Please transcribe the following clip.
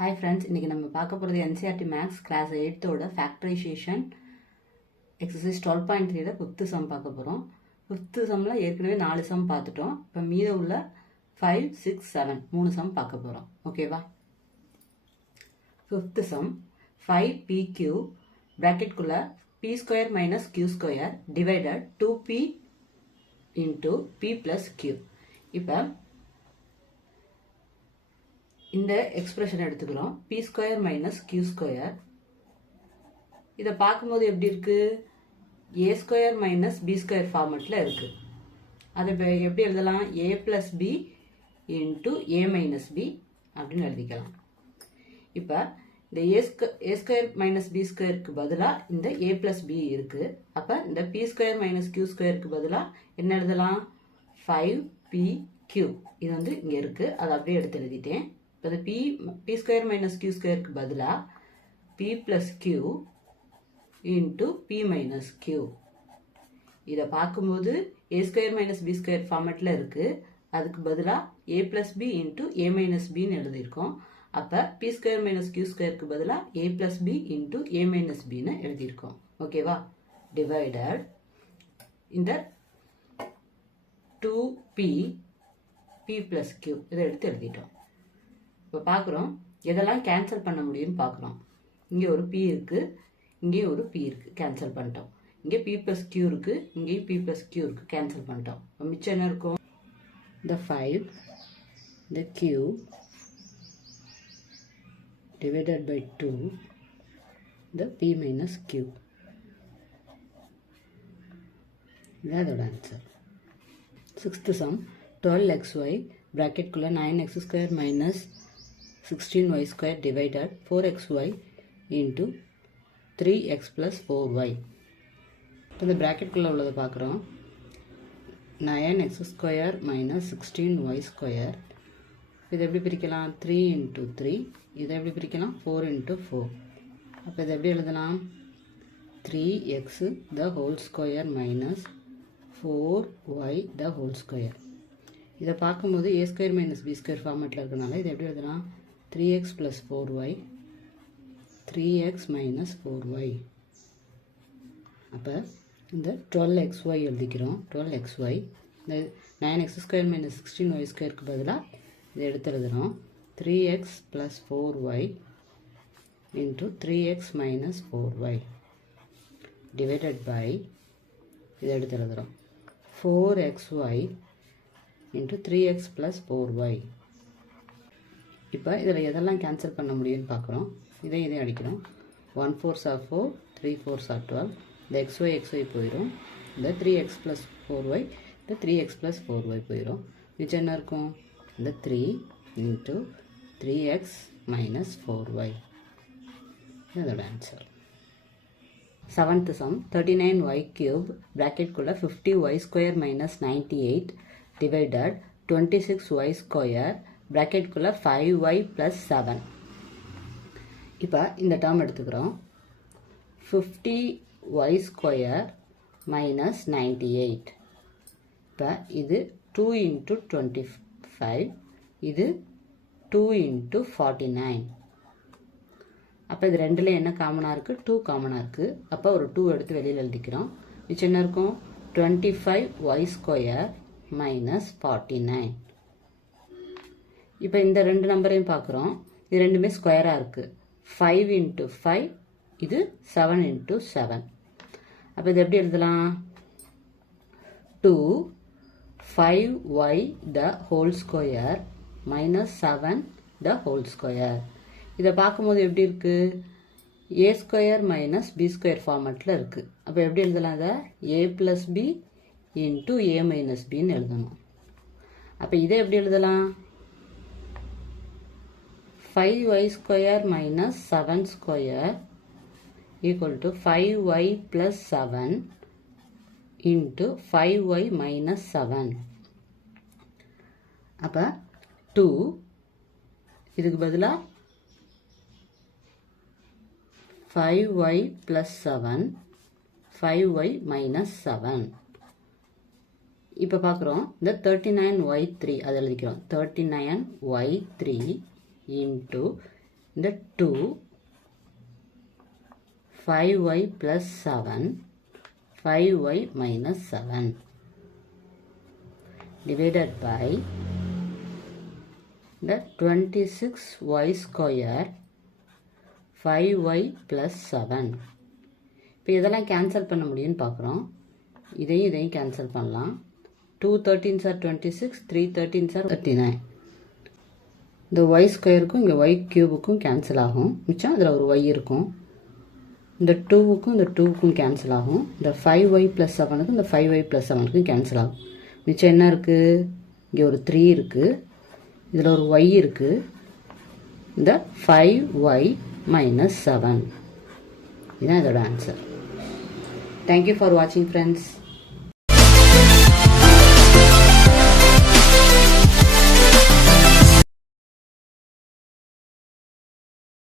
Hi friends, இன்னைக்கு நம்ம பார்க்க போகிறது NCERT Maths Class 8th Factorization Exercise 12.3 5th sum பார்க்க போகிறோம். 5th sumல ஏற்கனவே 4 sum பார்த்துட்டோம். இப்போ மீத உள்ள 5, 6, 7 3 sum பார்க்க போகிறோம். ஓகேவா? 5th sum 5pq bracket குள்ள p square minus q square divided 2p into p plus q. இப்போ இந்த எக்ஸ்பிரஷன் எடுத்துக்கிறோம் p square minus q square. இதை பார்க்கும்போது எப்படி இருக்கு? a square minus b square ஃபார்மெட்டில் இருக்கு. அதை எப்படி எழுதலாம்? a plus b into a minus b அப்படின்னு எழுதிக்கலாம். இப்போ இந்த a ஸ்கொயர் மைனஸ் b ஸ்கொயருக்கு பதிலாக இந்த a பிளஸ் b இருக்கு. அப்போ இந்த p ஸ்கொயர் மைனஸ் q ஸ்கொயருக்கு பதிலாக என்ன எழுதலாம்? 5pq. இது வந்து இங்கே இருக்கு, அதை அப்படியே எடுத்து எழுதிட்டேன். இப்போ p ஸ்கொயர் மைனஸ் q ஸ்கொயருக்கு பதிலாக p plus q into p minus q. இதை பார்க்கும்போது a square minus b square ஃபார்மேட்டில் இருக்குது. அதுக்கு பதிலாக a plus b into a minus பின்னு எழுதியிருக்கோம். அப்போ p ஸ்கொயர் மைனஸ் q ஸ்கொயருக்கு பதிலாக a plus b into a minus பின்னு எழுதியிருக்கோம். ஓகேவா? டிவைடட் இந்த 2p p பிளஸ் q இதை எடுத்து எழுதிட்டோம். இப்போ பார்க்குறோம் எதெல்லாம் கேன்சல் பண்ண முடியும்னு பார்க்குறோம். இங்கே ஒரு p இருக்குது, இங்கேயும் ஒரு p இருக்குது, கேன்சல் பண்ணிட்டோம். இங்கே p ப்ளஸ் q இருக்குது, இங்கேயும் p ப்ளஸ் q இருக்குது, கேன்சல் பண்ணிட்டோம். இப்போ மிச்சம் என்ன இருக்கும்? இந்த 5 இந்த q divided by 2 the p minus q. இதுதான் அதோட answer. 6th sum 12xy bracket குள்ள 9x square minus 16y square divided 4xy into 3x plus 4y. இப்போ இந்த bracket குள்ள உள்ளதை பார்க்குறோம். 9x square minus 16y square. இதை எப்படி பிரிக்கலாம்? 3 into 3. இதை எப்படி பிரிக்கலாம்? 4 into 4. அப்போ இதை எப்படி எழுதலாம்? 3x the whole square minus 4y the whole square. இதை பார்க்கும்போது a square minus b square ஃபார்மேட்டில் இருக்கனால இதை எப்படி எழுதலாம்? 3x plus 4y 3x minus 4y. அப்போ இந்த 12xy எழுதிக்கிறோம். 12xy இந்த 9x ஸ்கொயர் மைனஸ் 16y ஸ்கொயருக்கு பதிலாக இதை எடுத்து எழுதுகிறோம். 3x plus 4y into 3x minus 4y divided by இதை எடுத்து எழுதுகிறோம். 4xy into 3x plus 4y. இப்போ இதில் எதெல்லாம் கேன்சல் பண்ண முடியும்னு பார்க்குறோம். இதையும் அடிக்கிறோம். 1 4s are 4, 3 4s are 12. இந்த xy போயிடும். இந்த 3x plus 4y இந்த 3x plus 4y போயிடும். மிச்சம் என்ன இருக்கும்? இந்த 3 into 3x minus 4y. இதோட answer. 7th sum 39y cube bracket குள்ள 50y square minus 98 divided 26y square bracket குள்ள 5y plus 7. இப்போ இந்த டேர்ம் எடுத்துக்கிறோம். 50y square minus 98. இப்போ இது 2 into 25. இது 2 into 49. அப்போ இது ரெண்டில் என்ன காமனாக இருக்குது? 2 காமனாக இருக்குது. அப்போ ஒரு 2 எடுத்து வெளியில் எழுதிக்கிறோம். மிச்சம் என்ன இருக்கும்? 25y square minus 49. இப்போ இந்த ரெண்டு நம்பரையும் பார்க்குறோம். இது ரெண்டுமே ஸ்கொயராக இருக்குது. 5 into 5 இது 7 into 7. அப்போ இது எப்படி எழுதலாம்? 2 5y the whole square minus 7 the whole square. இதை பார்க்கும்போது எப்படி இருக்குது? a square minus b square ஃபார்மேட்டில் இருக்குது. அப்போ எப்படி எழுதலாம்? அதை a plus b into a minus பின்னு எழுதணும். அப்போ இதை எப்படி எழுதலாம்? 5y square minus 7 square equal to 5y plus 7 into 5y minus 7. அப்போ 2 இதுக்கு பதிலாக 5y plus 7 5y minus 7. இப்போ பார்க்குறோம் இந்த 39y3 அதை எழுதிக்கிறோம். 39y3 into இந்த 2 5y plus 7 5y minus 7 divided by the 26y square 5y plus 7. இப்போ இதெல்லாம் கேன்சல் பண்ண முடியும்னு பார்க்குறோம். இதையும் கேன்சல் பண்ணலாம். 2 13s are 26, 3 13s are 39. இந்த y ஸ்கொயருக்கும் இங்கே y கியூபுக்கும் கேன்சல் ஆகும். மிச்சம் அதில் ஒரு y இருக்கும். இந்த 2க்கும் இந்த 2க்கும் கேன்சல் ஆகும். இந்த 5y plus 7க்கும் இந்த 5y plus 7க்கும் கேன்சல் ஆகும். மிச்சம் என்ன இருக்குது? இங்கே ஒரு 3 இருக்குது. இதில் ஒரு y இருக்குது. இந்த 5y minus 7. இதுதான் இதோட answer. Thank you for watching, friends.